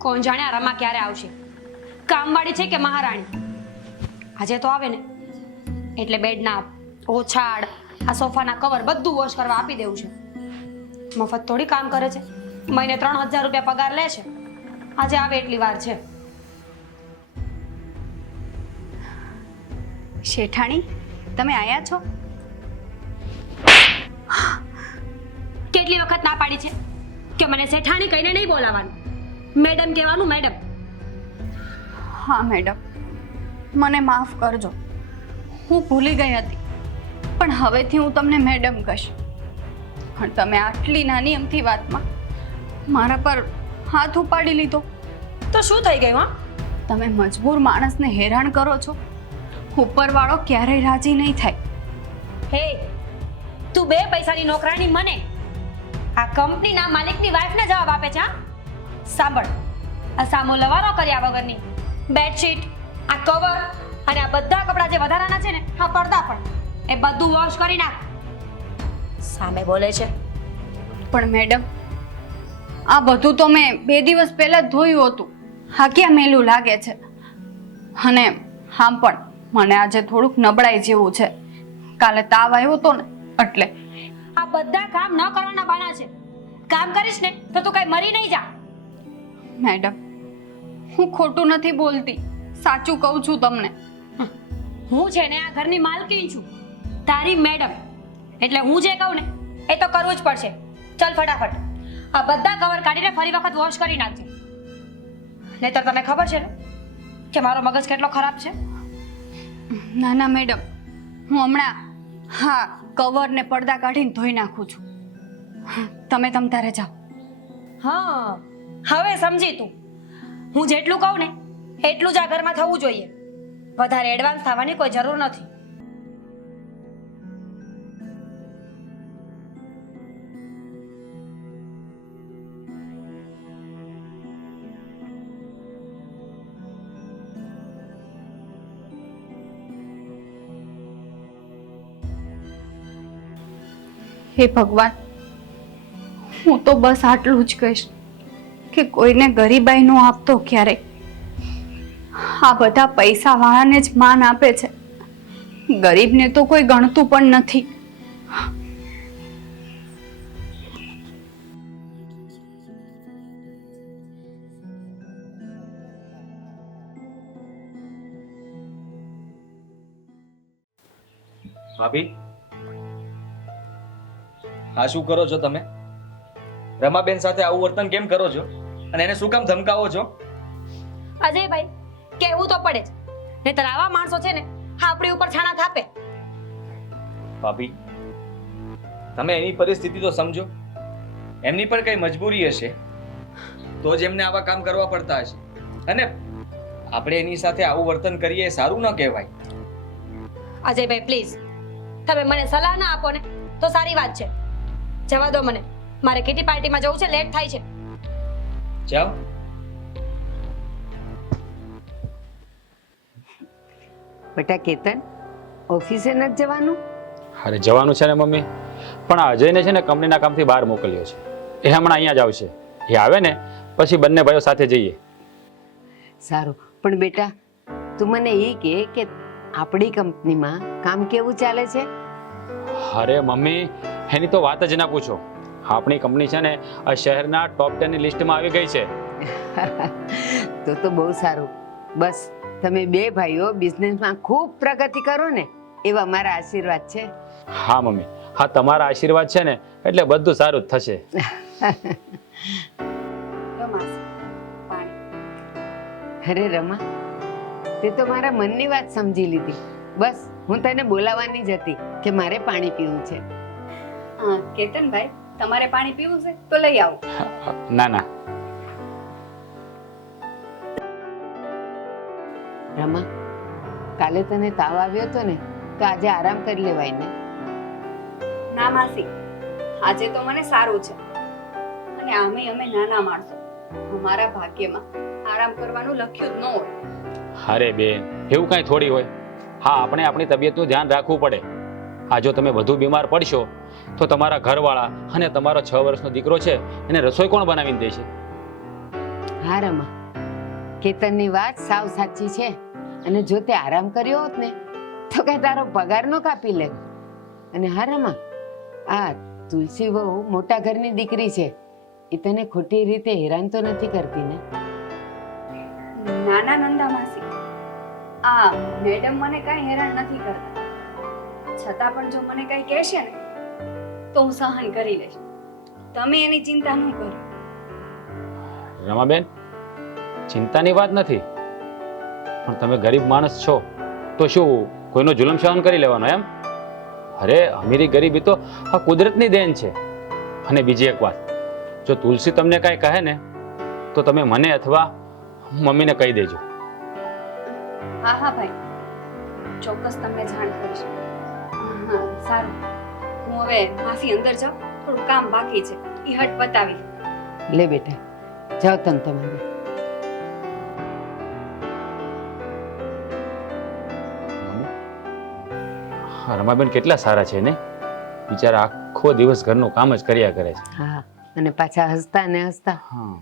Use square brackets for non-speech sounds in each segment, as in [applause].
કોણ જાણે આ રમા ક્યારે આવશે? કામવાળી છે કે મહારાણી? આજે તો આવે ને. એટલે બેડના ઓછાડ આ સોફાના કવર બધું વોશ કરવા આપી દેવું છે. મફત થોડી કામ કરે છે. મહિને ત્રણ હજાર રૂપિયા પગાર લે છે. આજે આવે એટલી વાર છે. શેઠાણી, તમે આયા છો? કેટલી વખત ના પાડી છે કે મને શેઠાણી કહીને નહીં બોલાવાનું મેડમ કહેવાનું મેડમ? હા મેડમ. મને માફ કરજો. હું ભૂલી ગઈ હતી. પણ હવેથી હું તમને મેડમ કહીશ. પણ તમે આટલી નાની અમથી વાતમાં મારા પર હાથ ઉપાડી લીધો. તો શું થઈ ગયું હા? તમે મજબૂર માણસને હેરાન કરો છો. ઉપરવાળો ક્યારેય રાજી નહીં થાય. હે તું બે પૈસાની નોકરાણી મને આ કંપનીના માલિકની વાઈફને જવાબ આપે છે હા? સાંભળ. આ સામો લવાનો કર્યા વગરની. બેડશીટ આ કવર અને આ બધા કપડાં જે વધારાના છે ને આ પડદા પણ. એ બધું વોશ કરી નાખ. સામે બોલે છે. પણ મેડમ આ બધું તો મેં બે દિવસ પહેલા ધોયું હતું. હા ક્યાં મેલું લાગે છે? અને હા પણ મને આજે થોડુંક નબળાઈ જેવું છે. કાલે તાવ આવ્યો હતો ને એટલે. આ બધા કામ ન કરવાના બાના છે. કામ કરીશ ને તો તું કઈ મરી નહીં જા. મેડમ હું ખોટું નથી બોલતી. સાચું કહું છું તમને. હું છે ને આ ઘરની માલકીન છું. તારી મેડમ એટલે હું જે કહું ને એ તો કરવું જ પડશે. ચલ ફટાફટ. આ બધા કવર કાઢીને ફરી વખત વોશ કરી નાખજે. નહીતર તને ખબર છે ને કે મારો મગજ કેટલો ખરાબ છે? ના ના મેડમ. હું હમણાં હા કવર ને પડદા કાઢીને ધોઈ નાખું છું. તમે તમ તારે જાઓ. હા. હવે સમજી તું. હું જેટલું કહું ને, એટલું જ આ ઘરમાં થવું જોઈએ. વધારે એડવાન્સ થવાની કોઈ જરૂર નથી. હે ભગવાન, હું તો બસ આટલું જ કહીશ. કે કોઈને ગરીબાઈ નો આપતો ક્યારે? આ બધા પૈસા વાળાને જ માન આપે છે. ગરીબને તો કોઈ ગણતું પણ નથી. ભાભી? હા, શું કરો છો તમે? રમાબેન સાથે આવું વર્તન કેમ કરો છો? અને એને શું કામ ધમકાવો છો? અજયભાઈ કેવું તો પડે જ. નહીતર આવા માણસો છે ને આપણી ઉપર છાણા થાપે. ભાભી તમે એની પરિસ્થિતિ તો સમજો. એમની પણ કઈ મજબૂરી હશે. તો જ એમને આવા કામ કરવા પડતા હશે. અને આપણે એની સાથે આવું વર્તન કરીએ એ સારું ન કહેવાય. અજયભાઈ પ્લીઝ તમે મને સલાહ ના આપો ને તો સારી વાત છે. જવા દો મને. મારે કિટી પાર્ટીમાં જવું છે લેટ થાય છે. જાઓ બેટા કેતન ઓફિસે નથી જવાનું? અરે જવાનું છે ને મમ્મી. પણ આ અજયને છે ને કંપનીના કામથી બહાર મોકલ્યો છે. એ હમણાં અહીંયા જ આવશે. એ આવે ને પછી બંને ભાઈઓ સાથે જઈએ. સારું. પણ બેટા તું મને એ કહે કે આપણી કંપનીમાં કામ કેવું ચાલે છે? અરે મમ્મી એની તો વાત જ ના પૂછો. આપણી કંપની છે ને આ શહેરના ટોપ ટેનની લિસ્ટમાં આવી ગઈ છે. [laughs] તો તો બહુ સારું. બસ તમે બે ભાઈઓ બિઝનેસમાં ખૂબ પ્રગતિ કરો ને એવા મારા આશીર્વાદ છે. હા મમ્મી. હા તમારા આશીર્વાદ છે ને એટલે બધું સારું જ થશે. [laughs] અરે રમા તે તો મારા મનની વાત સમજી લીધી. બસ હું તને બોલાવવાની જ હતી કે મારે પાણી પીવું છે. હા કેતનભાઈ તમારે પાણી પીવું છે તો લઈ આવો. ના ના. રમા કાલે તને તાવ આવ્યો હતો ને તો આજે આરામ કરી લેવાય ને. ના માસી આજે તો મને સારું છે. અને આમે અમે નાના માણસો. અમારા ભાગ્યમાં આરામ કરવાનું લખ્યું જ ન હોય. અરે બેન એવું કાંઈ થોડી હોય. હા આપણે આપણી તબિયતનું ધ્યાન રાખવું પડે. આ જો તમે વધુ બીમાર પડશો તો તમારા ઘરવાળા અને તમારો છ વર્ષનો દીકરો છે એને રસોઈ કોણ બનાવીને દેશે હા રમા કેતનની વાત સાવ સાચી છે. અને જો તે આરામ કર્યો હોત ને તો કે તારો પગાર નો કાપી લે અને હા રમા આ તુલસી વહુ મોટા ઘરની દીકરી છે. એ તને ખોટી રીતે હેરાન તો નથી કરતી ને? નાના નંદા માસી આ મેડમ મને કાંઈ હેરાન નથી કરતા. છતાં પણ જો મને કાંઈ કહેશે ને તો હું સહન કરી લઈશ. તમે એની ચિંતા ન કરો. રમાબેન ચિંતાની વાત નથી. પણ તમે ગરીબ માણસ છો તો શું કોઈનો જુલમ સહન કરી લેવાનો એમ? અરે અમીરી ગરીબી તો આ કુદરતની દેન છે. અને બીજી એક વાત જો તુલસી તમને કાંઈ કહે ને તો તમે મને અથવા મમ્મીને કહી દેજો. હા હા ભાઈ. ચોક્કસ તમને જાણ કરીશ. હા સારું. હું હવે માસી અંદર જાઉં થોડું કામ બાકી છે. એ હટ પતાવી લે બેટા જાઓ તમ તમારે. હા, રમાબેન કેટલા સારા છે ને? બિચારા આખો દિવસ ઘરનું કામ જ કર્યા કરે છે. હા અને પાછા હસતા ને હસતા. હા.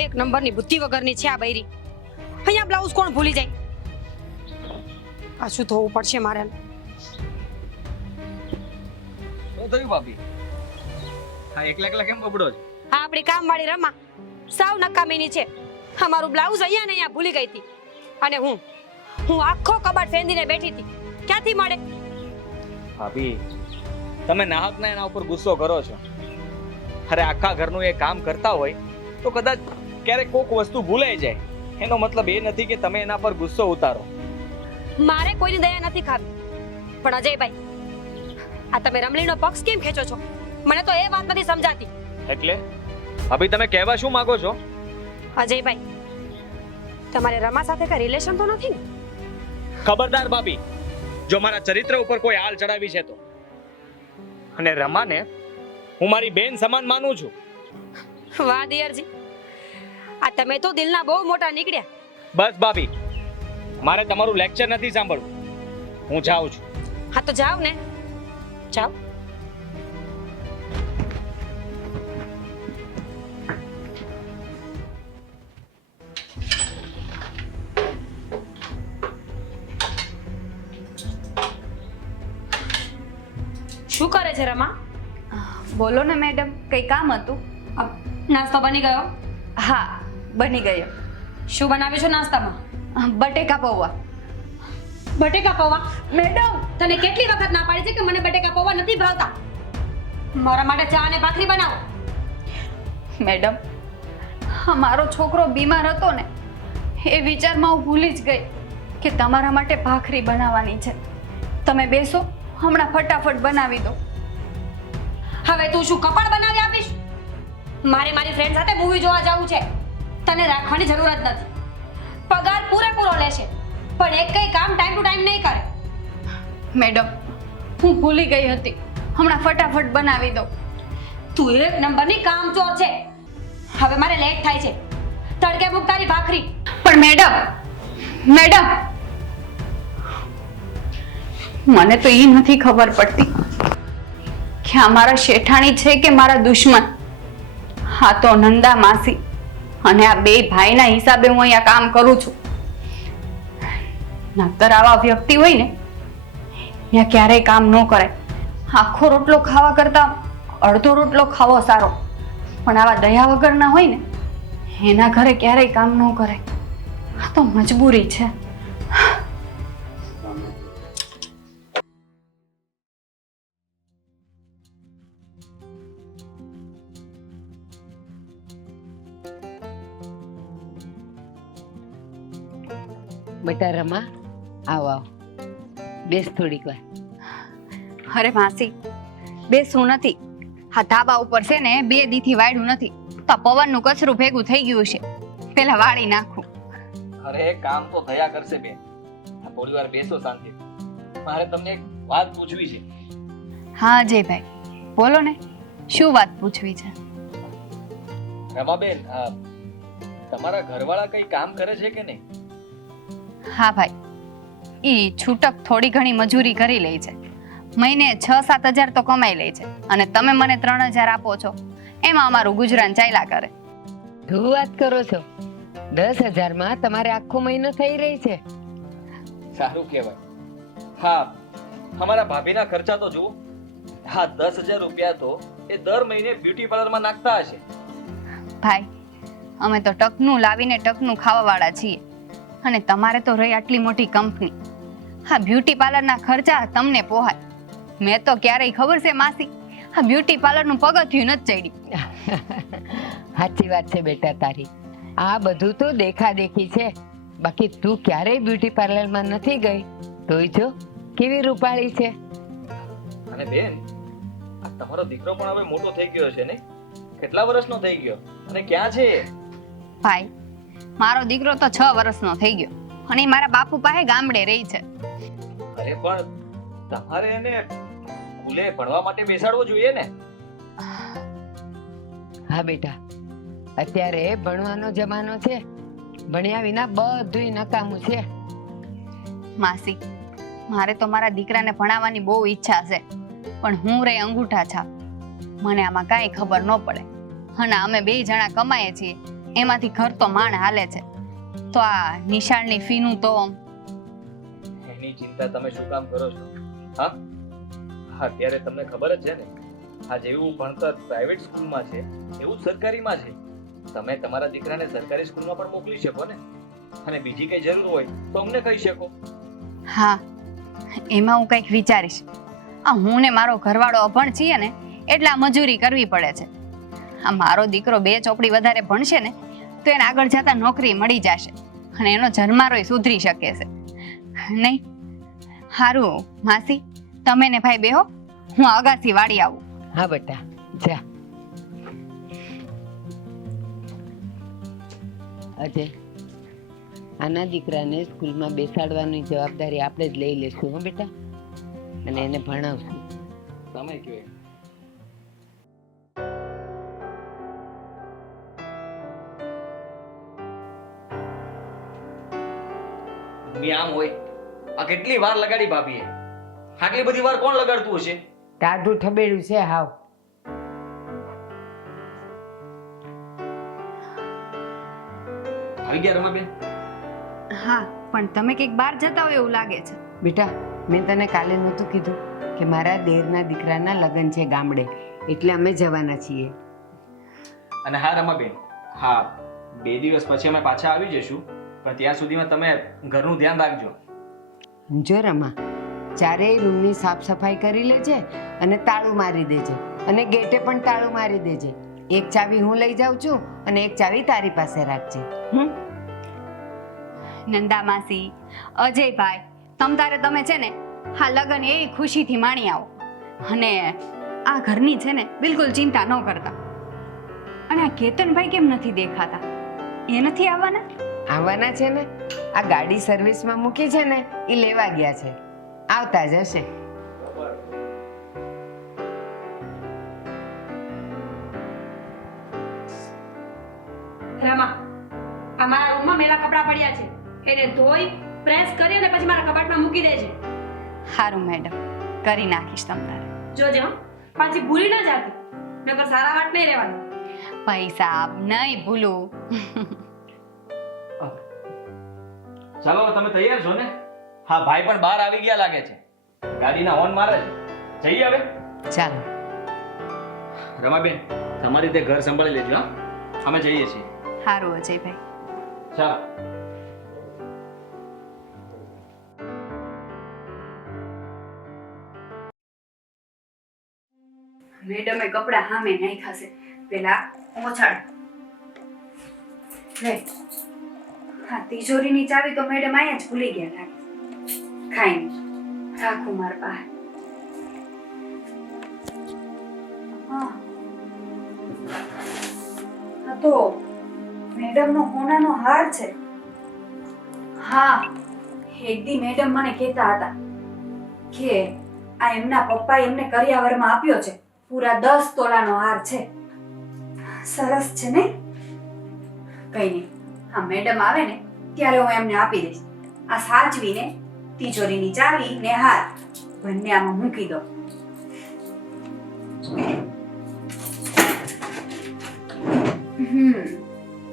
એક નંબરની બુદ્ધિ વગરની છે આ બૈરી. અહીંયા બ્લાઉઝ કોણ ભૂલી જાય? પાછું ધોવું પડશે મારે. થયું ભાભી? હા એકલા એકલા કેમ બબડો છો? હા આપણી કામવાળી રમા. સાવ નકામીની છે. અમારું બ્લાઉઝ અહીંયા ને અહીંયા ભૂલી ગઈ હતી. અને હું હું આખો કબાટ ફેંદીને બેઠી હતી. ક્યાંથી મળે? ભાભી તમે નાહકના એના ઉપર ગુસ્સો કરો છો. અરે આખા ઘરનું એ કામ કરતા હોય તો કદાચ ક્યારેક કોક વસ્તુ ભૂલાઈ જાય. એનો મતલબ એ નથી કે તમે એના પર ગુસ્સો ઉતારો. મારે કોઈની દયા નથી ખાવી. પણ અજયભાઈ આ તમે રમણીનો પક્ષ કેમ ખેંચો છો? મને તો એ વાત નથી સમજાતી. એટલે? અભી તમે કહેવા શું માંગો છો? અજયભાઈ તમારે રમા સાથે કઈ રિલેશન તો નથી ને? ખબરદાર ભાભી જો મારા ચરિત્ર ઉપર કોઈ હાલ ચડાવી છે તો. અને રમાને હું મારી બેન સમાન માનું છું. વાહ દિયરજી. આ તમે તો દિલના બહુ મોટા નીકળ્યા. બસ ભાભી મારે તમારું લેક્ચર નથી સાંભળવું. હું જાઉં છું. હા તો જાઓ ને. જાઓ. શું કરે છે રમા? બોલો ને મેડમ કંઈ કામ હતું? નાસ્તો બની ગયો? હા બની ગયો. શું બનાવ્યું છે નાસ્તામાં? બટેકા પૌવા. બટેકા પૌવા? મેડમ તને કેટલી વખત ના પાડી છે કે મને બટેકા પૌવા નથી ભાવતા? મારા માટે ચા અને ભાખરી બનાવો. મેડમ મારો છોકરો બીમાર હતો ને એ વિચારમાં હું ભૂલી જ ગઈ કે તમારા માટે ભાખરી બનાવવાની છે. તમે બેસો હમણાં ફટાફટ બનાવી દો. હવે તું શું કપાળ બનાવી આપીશ? મારે મારી ફ્રેન્ડ સાથે મૂવી જોવા જવું છે. તને રાખવાની જરૂર જ નથી. પગાર પૂરેપૂરો લેશે પણ એક કઈ કામ ટાઈમ ટુ ટાઈમ નહીં કરે. મેડમ હું ભૂલી ગઈ હતી. હમણાં ફટાફટ બનાવી દો તું એક નંબરની કામચોર છે. હવે મારે લેટ થાય છે. તડકે મૂક તારી ભાખરી. પણ મેડમ મેડમ મને તો એ નથી ખબર પડતી કે આ મારા શેઠાણી છે કે મારા દુશ્મન. હા તો નંદા માસી. અને આ બે ભાઈના હિસાબે હું અહીંયા કામ કરું છું. નતર આવા વ્યક્તિ હોય ને, ત્યાં ક્યારેય કામ ન કરે. આખો રોટલો ખાવા કરતાં અડધો રોટલો ખાવો સારો. પણ આવા દયા વગરના હોય ને, એના ઘરે ક્યારેય કામ ન કરે. આ તો મજબૂરી છે. બેસ થોડીક વાર. અરે માસી બેસવું નથી. હા ધાબા ઉપર છે ને બે દીથી વાળ્યું નથી. તો પવનનું કચરું ભેગું થઈ ગયું છે. પેલા વાળી નાખું. અરે કામ તો થયા કરશે બેન. થોડી વાર બેસો શાંતિ. મારે તમને એક વાત પૂછવી છે. હા અજયભાઈ બોલો ને શું વાત પૂછવી છે? રમાબેન તમારા ઘરવાળા કઈ કામ કરે છે કે નહીં? હા ભાઈ. ઈ છૂટક થોડી ઘણી મજૂરી કરી લે છે. મહિને છ સાત હજાર તો કમાઈ લે છે. અને તમે મને ત્રણ હજાર આપો છો. એમાં અમારું ગુજરાન ચાલ્યા કરે. શું વાત કરો છો? દસ હજારમાં તમારે આખો મહિનો થઈ રહી છે. સારું કહેવાય. હા અમારા ભાભીના ખર્ચા તો જુઓ. હા દસ હજાર રૂપિયા તો એ દર મહિને બ્યુટી પાર્લરમાં નાખતા હશે. ભાઈ અમે તો ટકનું લાવીને ટકનું ખાવાવાળા છીએ. અને તમારે તો રહી આટલી મોટી કંપની. હા બ્યુટી પાર્લરના ખર્ચા તમને પોહાય. મેં તો ક્યારેય ખબર છે માસી? હા બ્યુટી પાર્લરનું પગથિયું નથી ચડી [laughs] સાચી વાત છે બેટા તારી. આ બધું તો દેખાદેખી છે. બાકી તું ક્યારેય બ્યુટી પાર્લરમાં નથી ગઈ? તોય જો કેવી રૂપાળી છે. અને બેન આ તમારો દીકરો પણ હવે મોટો થઈ ગયો છે ને? કેટલા વર્ષનો થઈ ગયો? અને ક્યાં છે ભાઈ મારો દીકરો તો છ વર્ષનો થઈ ગયો. અને મારા બાપુ પાસે ગામડે રહી છે. પણ તમારે એને સ્કૂલે ભણવા માટે બેસાડવો જોઈએ ને. હા બેટા. અત્યારે ભણવાનો જમાનો છે. ભણ્યા વિના બધું નકામું છે. માસી મારે તો મારા દીકરાને ભણાવવાની બહુ ઈચ્છા છે પણ હું રે અંગૂઠા છાપ મને આમાં કાંઈ ખબર ન પડે. અને અમે બે જણા કમાઈએ છીએ. એમાંથી ઘર તો માણ હાલે છે. તો આ નિશાળની ફીનું તો એની ચિંતા તમે શું કામ કરો છો? હા? અત્યારે તમને ખબર જ છે ને. આ જેવું ભણતર પ્રાઇવેટ સ્કૂલમાં છે, એવું સરકારીમાં છે. તમે તમારા દીકરાને સરકારી સ્કૂલમાં પણ મોકલી શકો ને. અને બીજી કઈ જરૂર હોય તો અમને કહી શકો. હા, એમાં હું કંઈક વિચારીશ. આ હું ને મારો ઘરવાળો અભણ છીએ ને, એટલે મજૂરી કરવી પડે છે. આ મારો દીકરો બે ચોપડી વધારે ભણશે ને, તો એને આગળ જતા નોકરી મળી જશે. અને એનો જન્મારોય સુધરી શકે છે. નહીં સારું માસી તમે ને ભાઈ બેહો હું. અગાસી વાળી આવું. હા બેટા જા. અજય આના દીકરાને સ્કૂલમાં બેસાડવાની જવાબદારી આપણે જ લઈ લેશું હો બેટા. અને એને ભણાવશું. તમે કયો? આમ હોય. આ કેટલી વાર લગાડી ભાભીએ? આટલી બધી વાર કોણ લગાડતું હશે? ટાઢું ઠબેડું છે હાવ. આવી ગયા રમાબેન? હા પણ તમે કંઈક બહાર જતા હોય એવું લાગે છે. બેટા મેં તને કાલે નહોતું કીધું કે મારા દેરના દીકરાના લગ્ન છે ગામડે એટલે અમે જવાના છીએ. અને હા રમાબેન હા બે દિવસ પછી અમે પાછા આવી જઈશું પણ ત્યાં સુધીમાં તમે ઘરનું ધ્યાન રાખજો. જો રમા ચારેય રૂમની સાફ સફાઈ કરી લેજે અને તાળું મારી દેજે અને ગેટે પણ તાળું મારી દેજે. એક ચાવી હું લઈ જાઉં છું અને એક ચાવી તારી પાસે રાખજે. હમ? નંદા માસી અજયભાઈ તમ તારે તમે છે ને હા લગન એ ખુશીથી માણી આવો. અને આ ઘરની છે ને બિલકુલ ચિંતા ન કરતા. અને આ કેતનભાઈ કેમ નથી દેખાતા? એ નથી આવવાના? આવવાના છે ને? આ ગાડી સર્વિસમાં મૂકી છે ને એ લેવા ગયા છે. આવતા જ હશે રમા અમારા રૂમમાં મેલા કપડાં પડ્યા છે. એને ધોઈ પ્રેસ કરી અને પછી મારા કબાટમાં મૂકી દેજે. સારું મેડમ. કરી નાખીશ તમારે જોજો પાછી ભૂલી ના જાતી. નકર સારા વાટ નહીં રહેવાનું. પૈસા નહીં ભૂલું. ચાલો તમે તૈયાર છો ને? હા ભાઈ પણ બહાર આવી ગયા લાગે છે. ગાડીના હોર્ન મારે છે. જઈએ હવે. ચાલો. રમાબેન તમારી તે ઘર સંભાળી લેજો હા? અમે જઈએ છીએ. સારું અજયભાઈ. ચાલો. મેડમે કપડા સામે નાખ્યા છે. પેલા ઓછાડ લે. હા, તિજોરીની ચાવી તો મેડમ અહીંયા જ ભૂલી ગયા લાગે ખાઈ રાખું માર પાસે હા. તો મેડમનો હોનાનો હાર છે. હા એક દી મેડમ મને કહેતા હતા કે આ એમના પપ્પાએ એમને કરિયાવરમાં આપ્યો છે. પૂરા દસ તોલાનો હાર છે. સરસ છે ને? કઈ નહીં. હા મેડમ આવે ને ત્યારે હું એમને આપી દઈશ. આ સાચવીને તિજોરીની ચાવી ને હાર બંને આમાં મૂકી દો.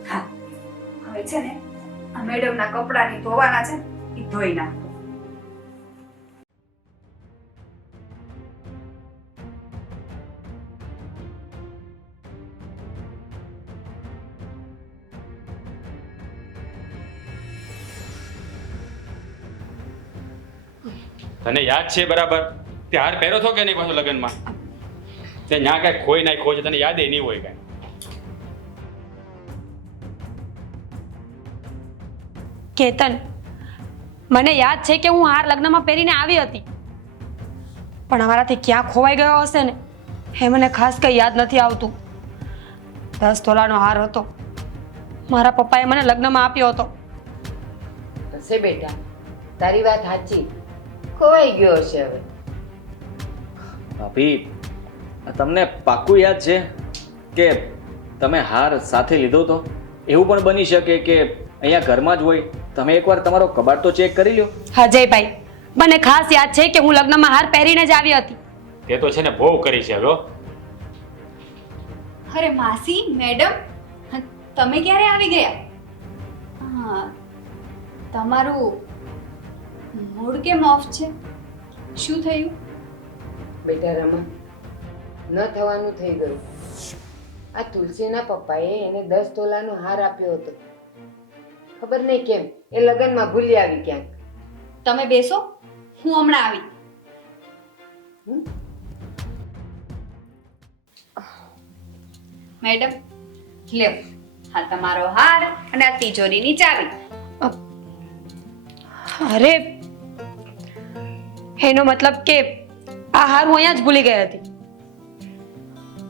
હા. હવે છે ને, આ મેડમના કપડાની ધોવાના છે, એ ધોઈ નાખો. તને યાદ છે બરાબર? તે હાર પહેરો છો કે નહીં પાછો લગ્નમાં? તે ન્યા કાંઈ ખોઈ નાખ્યો છે તને યાદ એ નહીં હોય કાંઈ. કેતન મને યાદ છે કે હું હાર લગ્નમાં પહેરીને આવી હતી. પણ અમારાથી ક્યાં ખોવાઈ ગયો હશે ને? એ મને ખાસ કંઈ યાદ નથી આવતું. દસ તોલાનો હાર હતો. મારા પપ્પાએ મને લગ્નમાં આપ્યો હતો. બેટા તારી વાત સાચી. ખોવાઈ ગયો હશે હવે. ભાભી તમને પાક્કું યાદ છે કે તમે હાર સાથે લીધો તો? એવું પણ બની શકે કે અહીંયા ઘરમાં જ હોય. તમે એકવાર તમારો કબાટ તો ચેક કરી લ્યો. અજયભાઈ મને ખાસ યાદ છે કે હું લગ્નમાં હાર પહેરીને જ આવી હતી. તે તો છે ને બહુ કરી છે હવે અરે માસી મેડમ તમે ક્યારે આવી ગયા? હા તમારું મૂડ કેમ ઓફ છે? શું થયું? બેટા રમા ન થવાનું થઈ ગયું. આ તુલસીના પપ્પાએ એને દસ તોલાનો હાર આપ્યો હતો. ખબર નહીં કેમ એ લગ્નમાં ભૂલી આવી ક્યાંક. તમે બેસો હું હમણાં આવી? મેડમ લ્યો હા તમારો હાર અને આ તિજોરીની ચાવી. અરે એનો મતલબ કે આ હાર હું અહીંયા જ ભૂલી ગઈ હતી.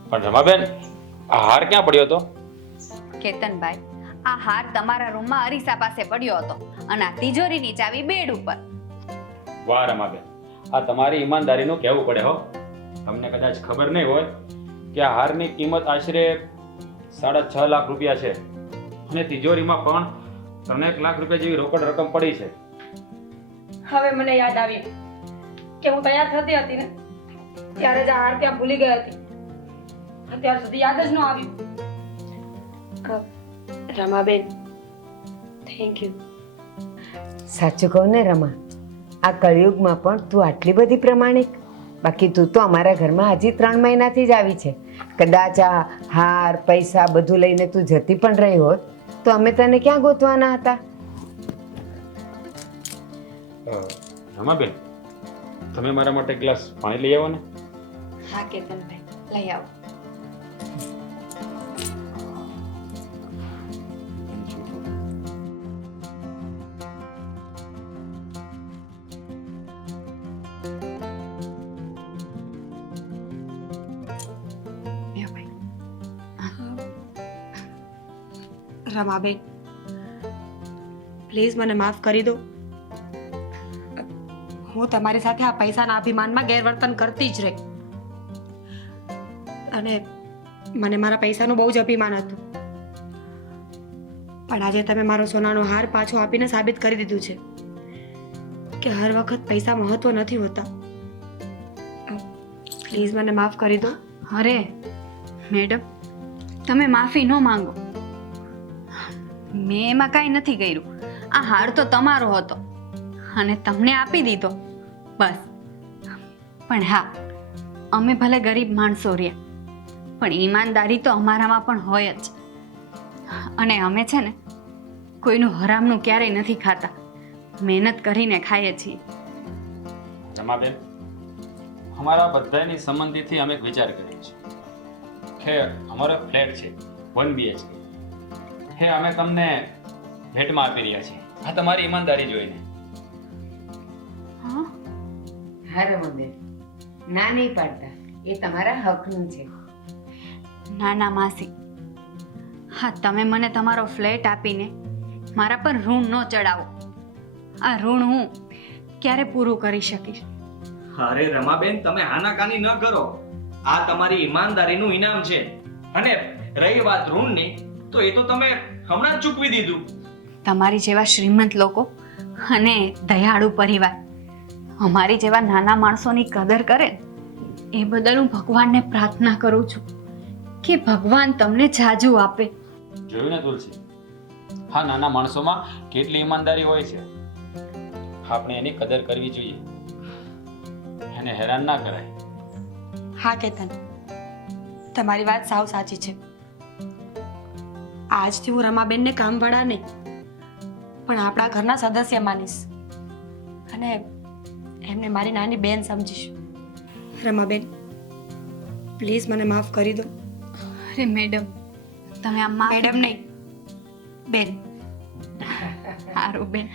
પણ રમાબેન આ હાર ક્યાં પડ્યો હતો? કેતનભાઈ આ હાર તમારા રૂમમાં અરીસા પાસે પડ્યો હતો અને આ તિજોરીની ચાવી બેડ ઉપર. વાહ રમાબેન આ તમારી ઈમાનદારીનું કહેવું પડે હો. તમને કદાચ ખબર નહીં હોય કે આ હારની કિંમત આશરે સાડા છ લાખ રૂપિયા છે અને તિજોરીમાં પણ ત્રણેક લાખ રૂપિયા જેવી રોકડ રકમ પડી છે. હવે મને યાદ આવ્યું. કે હું તૈયાર થતી હતી ને ત્યારે જ આ હાર ત્યાં ભૂલી ગઈ હતી. અત્યાર સુધી યાદ જ ન આવ્યું. રમાબેન થેન્ક યુ સાચું કહું ને રમા આ કળિયુગમાં પણ તું આટલી બધી પ્રમાણિક? બાકી તું તો અમારા ઘરમાં હજી ત્રણ મહિનાથી જ આવી છે. કદાચ આ હાર પૈસા બધું લઈને તું જતી પણ રહી હોત તો અમે તને ક્યાં ગોતવાના હતા? રમાબેન તમે મારા માટે ગ્લાસ પાણી લઈ આવો ને. હા કેતનભાઈ લઈ આવો. રમાબેન પ્લીઝ મને માફ કરી દો. હું તમારી સાથે આ પૈસાના અભિમાનમાં ગેરવર્તન કરતી જ રહી. અને મને મારા પૈસાનું બહુ જ અભિમાન હતું. પણ આજે તમે મારો સોનાનો હાર પાછો આપીને સાબિત કરી દીધું છે કે હર વખત પૈસા મહત્વ નથી હોતા. પ્લીઝ મને માફ કરી દો. અરે, મેડમ, તમે માફી ન માંગો. મેં એમાં કાંઈ નથી કર્યું. આ હાર તો તમારો હતો. અને તમને આપી દીધો. બસ. પણ હા અમે ભલે ગરીબ માણસો રહ્યા પણ ઈમાનદારી તો અમારામાં પણ હોય જ. અને અમે છે ને કોઈનું હરામનું ક્યારેય નથી ખાતા. મહેનત કરીને ખાઈએ છીએ. જમાબેન અમારા બધાની સંબંધીથી અમે વિચાર કરીએ છીએ. કે અમારો ફ્લેટ છે વન બીએચકે હે અમે તમને ભેટમાં આપી રહ્યા છીએ. આ તમારી ઈમાનદારી જોઈને. હા? હા રમાબેન ના નહીં પાડતા. એ તમારા હકનું છે. ના ના માસી. હા તમે મને તમારો ફ્લેટ આપીને મારા પર ઋણ ન ચડાવો. આ ઋણ હું ક્યારે પૂરું કરી શકીશ? અરે રમાબેન તમે હાનાકાની ન કરો. આ તમારી ઈમાનદારીનું ઇનામ છે. અને રહી વાત ઋણની તો એ તો તમે હમણાં જ ચૂકવી દીધું. તમારી જેવા શ્રીમંત લોકો અને દયાળુ પરિવાર. અમારી જેવા નાના માણસોની કદર કરે એ બદલ હું ભગવાનને પ્રાર્થના કરું છું કે ભગવાન તમને જાજુ આપે. જોયું ને તુલસી? હા નાના માણસોમાં કેટલી ઈમાનદારી હોય છે. આપણે એની કદર કરવી જોઈએ. એને હેરાન ના કરાય. હા કેતન. તમારી વાત સાવ સાચી છે. આજથી હું રમાબેનને કામવાળા નહીં પણ આપણા ઘરના સદસ્ય માનીશ. અને એમને મારી નાની બેન સમજીશ. રમાબેન પ્લીઝ મને માફ કરી દો. અરે મેડમ તમે આમ મેડમ નહીં બેન. [laughs] સારું બેન.